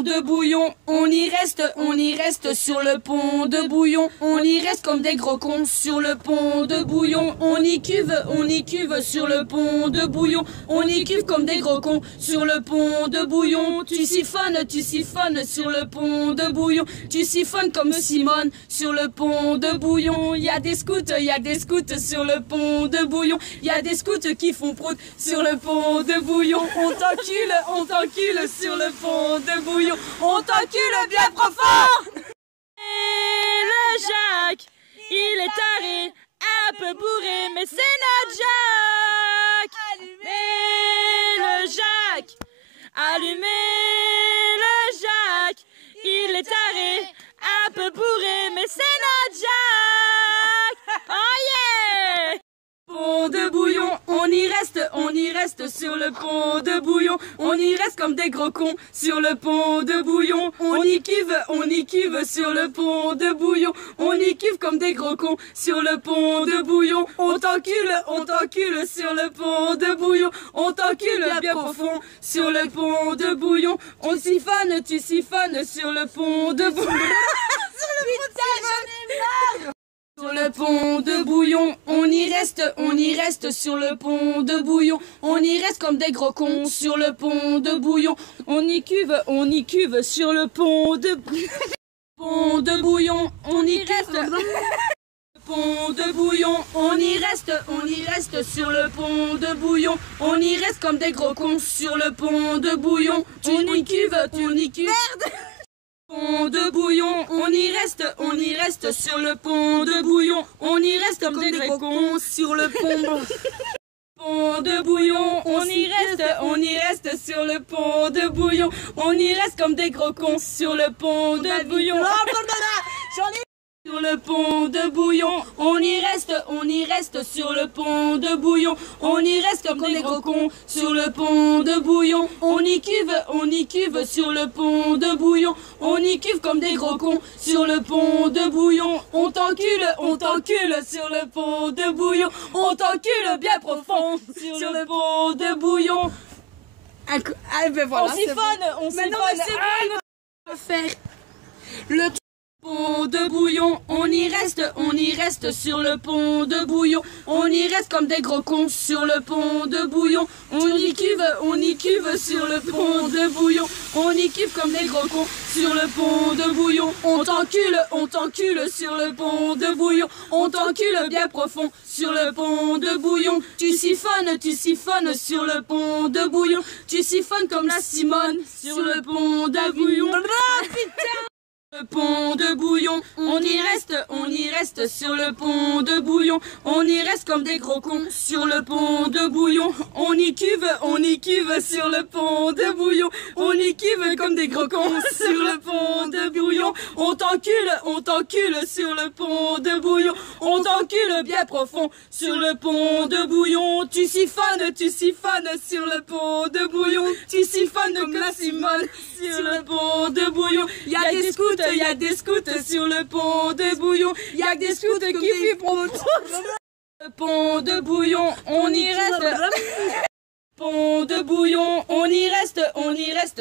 pont de bouillon, on y reste sur le pont de bouillon, on y reste comme des gros cons sur le pont de bouillon, on y cuve sur le pont de bouillon, on y cuve comme des gros cons sur le pont de bouillon, tu siphonnes sur le pont de bouillon, tu siphonnes comme Simone sur le pont de bouillon, il y a des scouts sur le pont de bouillon, il y a des scouts qui font prout sur le pont de bouillon, on t'encule sur le pont de bouillon, on t'encule bien profond. Et le Jacques, il est taré, un peu bourré, mais c'est notre Jacques. Allumez le Jacques, allumez le Jacques, il est taré, un peu bourré, mais c'est notre Jacques. Oh yeah! Pont de bouillon, on y reste sur le pont de bouillon, on y reste comme des gros cons sur le pont de bouillon, on y cuve sur le pont de bouillon, on y cuve comme des gros cons sur le pont de bouillon, on t'encule sur le pont de bouillon, on t'encule bien profond sur le pont de bouillon, on siphonne, tu siphonnes sur le pont de bouillon. Sur le pont de bouillon, on y reste sur le pont de bouillon, on y reste comme des gros cons sur le pont de bouillon, on y cuve sur le pont de pont de bouillon, on y reste pont de bouillon, on y reste sur le pont de bouillon, on y reste comme des gros cons sur le pont de bouillon, on y cuve. Merde. Pont de bouillon, on y reste sur le pont de bouillon, on y reste comme des gros cons sur le pont. Pont de bouillon, on y reste sur le pont de bouillon, on y reste comme des gros cons sur le pont de bouillon. Sur le pont de bouillon, on y reste sur le pont de bouillon, on y reste comme des gros cons sur le pont de bouillon, on y cuve sur le pont de bouillon, on y cuve comme des gros cons sur le pont de bouillon, on t'encule sur le pont de bouillon, on t'encule bien profond sur le pont de bouillon. Ben voilà, on siphonne, faire le pont de bouillon, on y reste sur le pont de bouillon, on y reste comme des gros cons sur le pont de bouillon, on y cuve sur le pont de bouillon, on y cuve comme des gros cons sur le pont de bouillon, on t'encule sur le pont de bouillon, on t'encule bien profond sur le pont de bouillon, tu siphonnes sur le pont de bouillon, tu siphonnes comme la Simone sur le pont de bouillon. Le pont de bouillon, on y reste sur le pont de bouillon, on y reste comme des gros cons sur le pont de bouillon, on y cuve sur le pont de bouillon, on y cuve comme des gros cons sur le pont de bouillon, on t'encule sur le pont de bouillon, on t'encule bien profond sur le pont de bouillon, tu siphonnes sur le pont de bouillon, tu siphonnes comme la Simone sur le pont de bouillon, il y a des scouts sur le pont de bouillon, il y a des scouts qui font le pont de bouillon, on y reste. Pont de bouillon, on y reste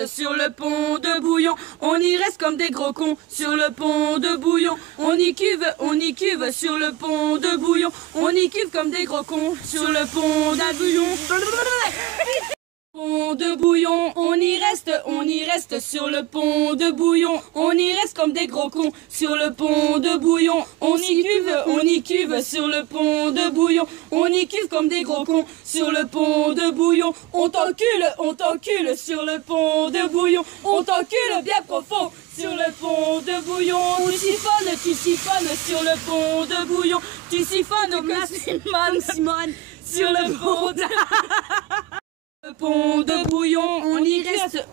sur le pont de bouillon, on y reste comme des gros cons sur le pont de bouillon, on y cuve sur le pont de bouillon, on y cuve comme des gros cons sur le pont de bouillon. Pont de bouillon, on y reste sur le pont de bouillon, on y reste comme des gros cons sur le pont de bouillon, on y cuve sur le pont de bouillon, on y cuve comme des gros cons sur le pont de bouillon, on t'encule sur le pont de bouillon, on t'encule bien profond sur le pont de bouillon, tu siphonnes sur le pont de bouillon, tu siphonnes comme la Simone sur le pont de... Le pont de bouillon, on y reste.